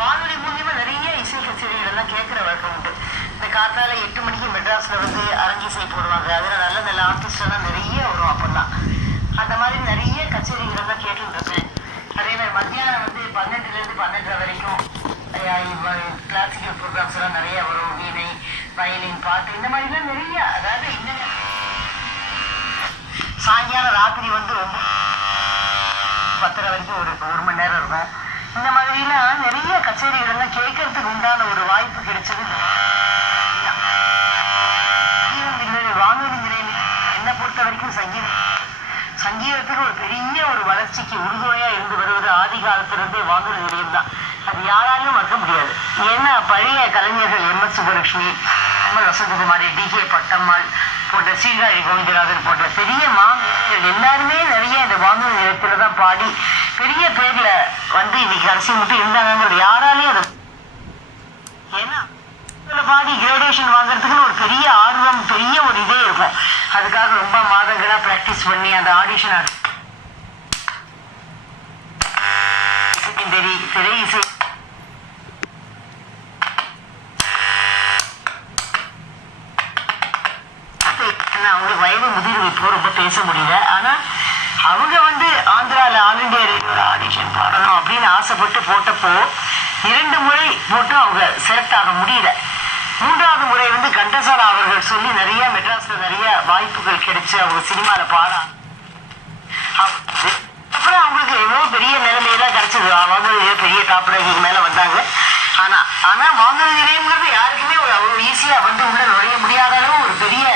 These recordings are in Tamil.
வானொலி மூலியமா நிறைய இசை கச்சேரிகள் எல்லாம் கேட்கிற வழக்கம் உண்டு. இந்த காத்தால 8 மணிக்கு மெட்ராஸ்ல அரங்கிசை போடுவாங்க. அதுல நல்ல நல்ல ஆர்டிஸ்ட் எல்லாம் நிறைய வரும். அப்பெல்லாம் அந்த மாதிரி நிறைய கச்சேரிகள் எல்லாம் கேட்டுட்டு இருப்பேன். அதே மாதிரி மத்தியானம் 12ல இருந்து 12:30 வரைக்கும் கிளாசிக்கல் ப்ரோக்ராம்ஸ் எல்லாம் நிறைய வரும். வீணை, வயலின், பாட்டு, இந்த மாதிரி எல்லாம் நிறைய. அதாவது இன்னும் சாயங்காலம் ராத்திரி 10:30 வரைக்கும் ஒரு மணி நேரம் இருக்கும். இந்த மாதிரிலாம் நிறைய கச்சேரிகள் எல்லாம் கேட்கறதுக்கு உண்டான ஒரு வாய்ப்பு கிடைச்சது. வானொலி நிலையம் என்னை பொறுத்த வரைக்கும் சங்கீதத்துக்கு ஒரு பெரிய ஒரு வளர்ச்சிக்கு உறுதுணையா இருந்து வருவது ஆதி காலத்திலிருந்தே வானொலி நிலையம் தான். அது யாராலும் மறக்க முடியாது. ஏன்னா பழைய கலைஞர்கள் MS சுப்பலட்சுமி, வசந்தகுமாரி, DK பட்டம்மாள் போன்ற சீர்காழி கோவிந்தராஜன் போன்ற பெரிய மாணவர்கள் எல்லாருமே நிறைய இந்த வானொலி நிலையத்துல தான் பாடி பெரிய பேர்ல இன்னைக்கு கடைசி மட்டும் இருந்தாங்கிறது யாராலையும் அதை ஏன்னா பாடி கிராடுவேஷன் வாங்குறதுக்குன்னு ஒரு பெரிய ஆர்வம், பெரிய ஒரு இதே இருக்கும். அதுக்காக ரொம்ப மாதங்களா பிராக்டிஸ் பண்ணி அந்த ஆடிஷன் திரை இசை அவங்களுக்கு வயது முதிர்வு இப்போ ரொம்ப பேச முடியல. ஆனா அவங்க ஆந்திரால ஆல் இண்டியா ரேடியோல ஆடிஷன் பாடணும் அப்படின்னு ஆசைப்பட்டு போட்டப்போ 2 முறை போட்டு அவங்க செலக்ட் ஆக முடியல. 3வது முறை கண்டசாலா அவர்கள் சொல்லி நிறைய மெட்ராஸ்ல நிறைய வாய்ப்புகள் கிடைச்சு அவங்க சினிமால பாட அப்புறம் அவங்களுக்கு எவ்வளவு பெரிய நிலைமையெல்லாம் கிடைச்சது. வானொலி பெரிய டாப் ரேங்கிங் மேல வந்தாங்க. ஆனா வானொலி நிலையம்ங்கிறது யாருக்குமே அவ்வளவு ஈஸியா உள்ள நுழைய முடியாத அளவு ஒரு பெரிய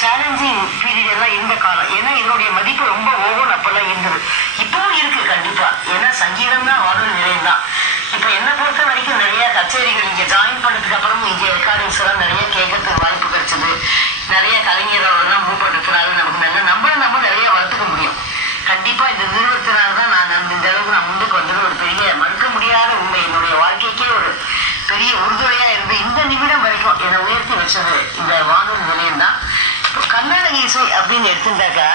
சேலஞ்சிங் பீரியட் எல்லாம் இருந்த காலம். ஏன்னா இதனுடைய மதிப்பு ரொம்ப ஓவன் அப்பெல்லாம் இருந்தது. இப்பவும் இருக்கு கண்டிப்பா. ஏன்னா சங்கீதம் தான் வானொலி நிலையம் தான். இப்ப என்னை பொறுத்த வரைக்கும் நிறைய கச்சேரிகள் இங்க ஜாயின் பண்ணதுக்கு அப்புறம் இங்க ரெக்கார்டிங்ஸ் எல்லாம் நிறைய கேட்கறதுக்கு வாய்ப்பு கிடைச்சது. நிறைய கலைஞர்களெல்லாம் மூவ் பண்றதுனால நமக்கு நம்ம நிறைய வளர்த்துக்க முடியும். கண்டிப்பா இந்த நிறுவனத்தினால தான் நான் இந்த அளவுக்கு முன்னுக்கு வந்தது ஒரு பெரிய மறுக்க முடியாத உண்மை. என்னுடைய வாழ்க்கைக்கே ஒரு பெரிய உறுதுணையா இருந்து இந்த நிமிடம் வரைக்கும் என்னை உயர்த்தி வச்சது இந்த வானொலி நிலையம் தான். கர்நாடக இசை அப்படின்னு எடுத்துட்டாக்கா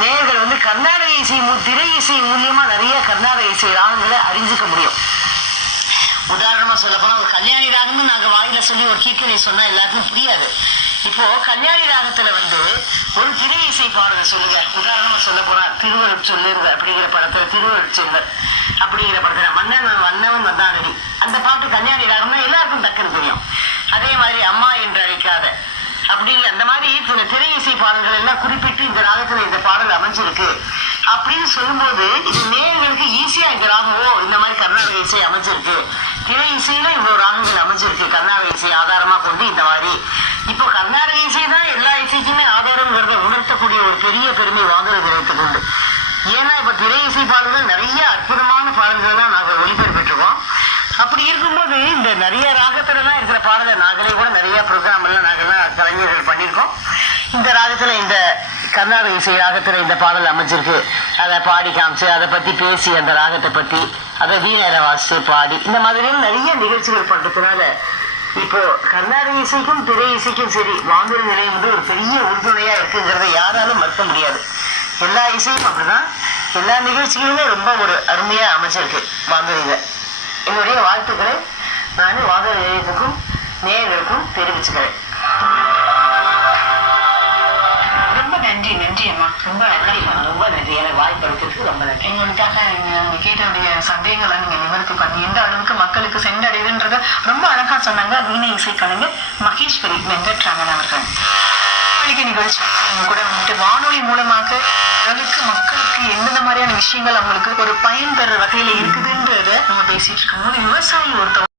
நேயர்கள் கர்நாடக இசை திரை இசை மூலியமா நிறைய கர்நாடக இசை ராகங்களை அறிஞ்சிக்க முடியும். உதாரணமா சொல்ல போனா ஒரு கல்யாணி ராகம்னு நாங்க வாயில சொல்லி ஒரு கீர்த்தனை சொன்னா எல்லாருக்கும் புரியாது. இப்போ கல்யாணி ராகத்துல ஒரு திரை இசை பாடலை சொல்லுங்க. உதாரணமா சொல்ல போனா திருவருட் சொல்லுங்க அப்படிங்கிற படத்துல திருவருட் செல்வர் அப்படிங்கிற படத்துல மன்னவன் வந்தானடி அந்த பாட்டு கல்யாணி ராகம்னா எல்லாருக்கும் டக்குன்னு தெரியும். அதே மாதிரி அம்மா என்று அழைக்காத அப்படின்னு அந்த மாதிரி சில திரை இசை பாடல்கள் எல்லாம் குறிப்பிட்டு இந்த ராகத்துல இந்த பாடல் அமைஞ்சிருக்கு அப்படின்னு சொல்லும்போது இது நேயர்களுக்கு ஈஸியா இந்த ராகமோ இந்த மாதிரி கர்நாடக இசை அமைஞ்சிருக்கு, திரை இசையில இவ்வளவு ராகங்கள் அமைஞ்சிருக்கு கர்நாடக இசை ஆதாரமா கொண்டு இந்த மாதிரி. இப்போ கர்நாடக இசை தான் எல்லா இசைக்குமே ஆதாரம்ங்கிறத உணர்த்தக்கூடிய ஒரு பெரிய பெருமை வானொலி நிலையத்துக்கு உண்டு. ஏன்னா இப்ப திரை இசை பாடல்கள் நிறைய அற்புதமான பாடல்கள் எல்லாம் நாங்கள் ஒளிபெறப்பட்டிருக்கோம். அப்படி இருக்கும்போது இந்த நிறைய ராகத்துல எல்லாம் இருக்கிற பாடலை நாங்களே கூட நிறைய ப்ரோக்ராம் எல்லாம் நாங்கள்லாம் கலைஞர்கள் பண்ணியிருக்கோம். இந்த ராகத்துல இந்த கர்நாடக இசை ராகத்துல இந்த பாடல் அமைச்சிருக்கு, அதை பாடி காமிச்சு அதை பத்தி பேசி அந்த ராகத்தை பத்தி அதை வீணையில வாசிச்சு பாடி இந்த மாதிரி நிறைய நிகழ்ச்சிகள் பண்றதுனால இப்போ கர்நாடக இசைக்கும் திரை இசைக்கும் சரி வானொலி நிலையம் ஒரு பெரிய உறுதுணையா இருக்குங்கிறத யாராலும் மறுக்க முடியாது. எல்லா இசையும் அப்படிதான், எல்லா நிகழ்ச்சிகளுமே ரொம்ப ஒரு அருமையா அமைச்சிருக்கு வானொலியில. என்னுடைய வாழ்த்துக்களை நான் வானொலி நிலையத்துக்கும் நேயர்களுக்கும் தெரிவிச்சுக்கிறேன். ரொம்ப நன்றி அம்மா. ரொம்ப நன்றி. எனக்கு வாய்ப்பு ரொம்ப நன்றி. எங்களுக்காக நீங்க கேட்டவுடைய சந்தேகங்களை நீங்க நிவர்த்தி பண்ணி எந்த அளவுக்கு மக்களுக்கு சென்றடையுதுன்றத ரொம்ப அழகா சொன்னாங்க வீணை இசை கலைஞர் மகேஸ்வரி வெங்கட்ராமன் அவர்கள். நிகழ்ச்சி கூட வானொலி மூலமாக அளவுக்கு மக்களுக்கு எந்தெந்த மாதிரியான விஷயங்கள் அவங்களுக்கு ஒரு பயன் பெற வகையில இருக்குதுன்றத நம்ம பேசிட்டு இருக்கோம். விவசாயி ஒருத்தவங்க